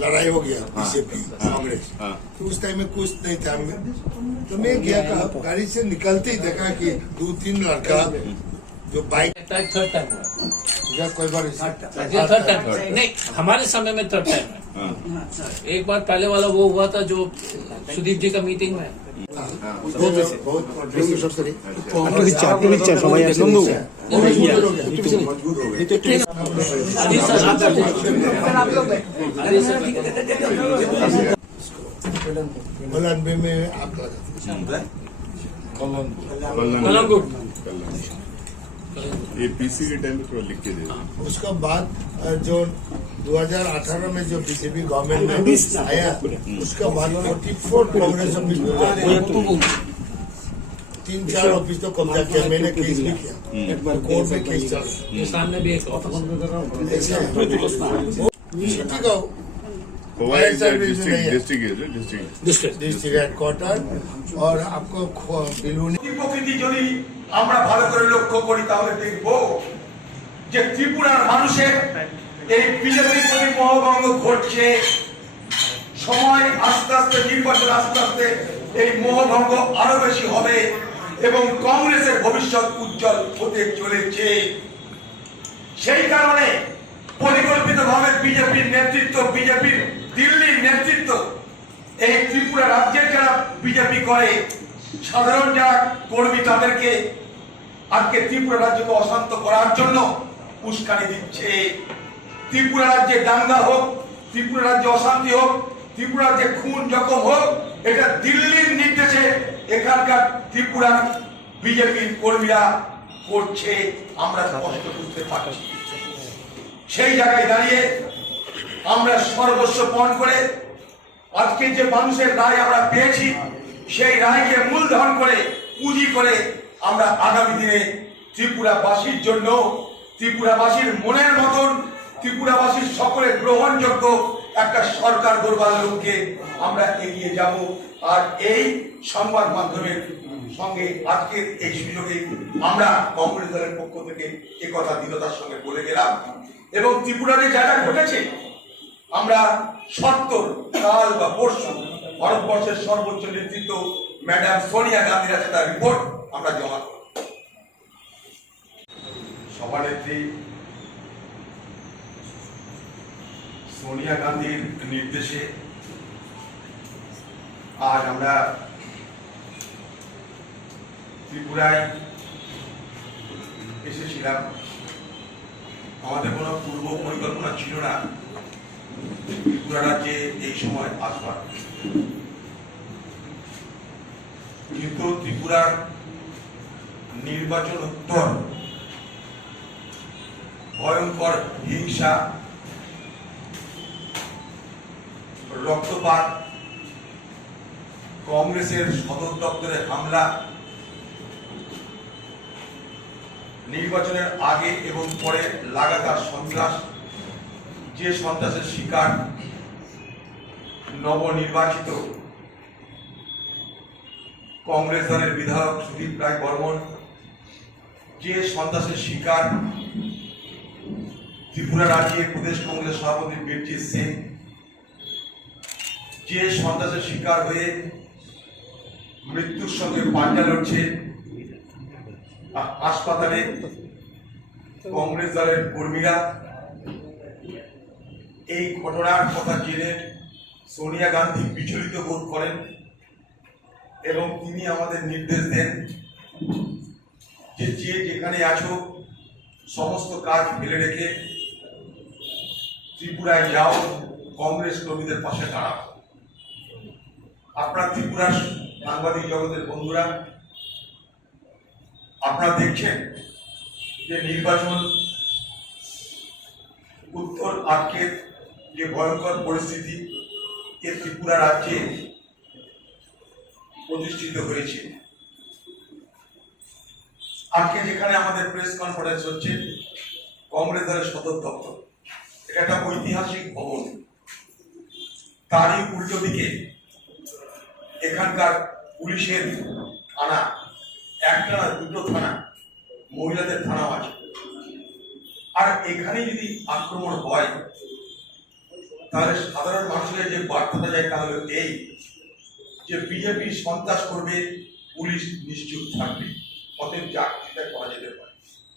लड़ाई हो गया बीजेपी कांग्रेस, तो उस टाइम में कुछ नहीं था। तो मैं गया गाड़ी से निकलते ही देखा कि 2-3 लड़का जो बाइक थर्ड टाइम या कोई बार थर्ड टाइम नहीं, हमारे समय में थर्ड टाइम है। एक बार पहले वाला वो हुआ था जो सुदीप जी का मीटिंग में। मलानबे में आप ये पीसी के टाइम में थोड़ा लिख के दे। उसका बाद जो 2018 में जो बीजेपी गवर्नमेंट में आया, उसका बाद 44 कांग्रेस ऑफिस 3-4 ऑफिस तो कब्जा किया। मैंने केस भी किया, कोर्ट में केस चल रहा। सामने भी एक ऑफिस डिस्ट्रिक्ट हेडक्वार्टर और आपको बिलुनी প্রকৃতি যদি আমরা ভালো করে লক্ষ্য করি তাহলে দেখব যে ত্রিপুরার মানুষের এই বিজেপির প্রতি মোহভঙ্গ ঘটছে। সময় আস্তে আস্তে নির্বাচন আস্তে আস্তে এই মোহভঙ্গ আরো বেশি হবে এবং কংগ্রেসের ভবিষ্যৎ উজ্জ্বল হতে চলেছে। সেই কারণে পরিকল্পিতভাবে বিজেপির নেতৃত্ব, বিজেপির দিল্লির নেতৃত্ব এই ত্রিপুরা রাজ্যের যারা বিজেপি করে, সাধারণ যারা কর্মী, তাদেরকে আজকে ত্রিপুরা রাজ্যকে অশান্ত করার জন্য উস্কানি দিচ্ছে। ত্রিপুরা রাজ্যে দাঙ্গা হোক, ত্রিপুরা রাজ্যে অশান্তি হোক, ত্রিপুরা রাজ্যে খুন জখম হোক, এটা দিল্লির নির্দেশে এখানকার ত্রিপুরার বিজেপির কর্মীরা করছে, আমরা স্পষ্ট বুঝতে পারছি। সেই জায়গায় দাঁড়িয়ে আমরা সর্বস্ব পণ করে আজকে যে মানুষের রায় আমরা পেয়েছি, সেই রায়কে মূলধন করে পুঁজি করে আমরা আগামী দিনে ত্রিপুরাবাসীর জন্য, ত্রিপুরাবাসীর মনের মতন, ত্রিপুরাবাসীর সকলের গ্রহণযোগ্য একটা সরকার গড়বার লক্ষ্যে আমরা এগিয়ে যাব। আর এই সংবাদ মাধ্যমের সঙ্গে আজকের এই সুযোগে আমরা কংগ্রেস দলের পক্ষ থেকে একথা দৃঢ়তার সঙ্গে বলে গেলাম। এবং ত্রিপুরাতে যারা ঘটেছে, আমরা 70 কাল বা পরশু ভারতবর্ষের সর্বোচ্চ নেতৃত্ব ম্যাডাম সোনিয়া গান্ধীর কাছে তার রিপোর্ট আমরা জমা করব। সভানেত্রী সোনিয়া গান্ধীর নির্দেশে আজ আমরা ত্রিপুরায় এসেছিলাম। আমাদের কোনো পূর্ব পরিকল্পনা ছিল না ত্রিপুরা রাজ্যে এই সময় আসবার, কিন্তু ত্রিপুরার নির্বাচন উত্তর ভয়ঙ্কর হিংসা, রক্তপাত, কংগ্রেসের সদর দপ্তরে হামলা, নির্বাচনের আগে এবং পরে লাগাতার সন্ত্রাস, যে সন্ত্রাসের শিকার নবনির্বাচিত কংগ্রেস দলের বিধায়ক সুদীপ রায় বর্মন, যে সন্ত্রাসের শিকার ত্রিপুরা রাজ্যের প্রদেশ কংগ্রেস সভাপতি বীরজিৎ সিং, যে সন্ত্রাসের শিকার হয়ে মৃত্যুর সঙ্গে পাঞ্জা লড়ছে হাসপাতালে কংগ্রেস দলের কর্মীরা, এই ঘটনার কথা জেনে সোনিয়া গান্ধী বিচলিত বোধ করেন এবং তিনি আমাদের নির্দেশ দেন যে যে যেখানে আছো সমস্ত কাজ ফেলে রেখে ত্রিপুরায় যাও, কংগ্রেস কর্মীদের পাশে দাঁড়াও। আপনার ত্রিপুরার সাংবাদিক জগতের বন্ধুরা, আপনারা দেখছেন যে নির্বাচন উত্তর আজকের যে ভয়ঙ্কর পরিস্থিতি এ ত্রিপুরা রাজ্যে প্রতিষ্ঠিত হয়েছে। আজকে যেখানে আমাদের প্রেস কনফারেন্স হচ্ছে কংগ্রেস দলের সদর দপ্তর, এটা একটা ঐতিহাসিক ভবন, তারই উল্টো দিকে এখানকার পুলিশের থানা, একটা না দুটো থানা, মহিলাদের থানাও আছে। আর এখানে যদি আক্রমণ হয় তাহলে সাধারণ মানুষের যে বার্তাটা যায় তা হলো এই যে বিজেপি সন্ত্রাস করবে, পুলিশ নিশ্চুপ থাকবে, অতএব চাকরিটা করা যেতে পারে।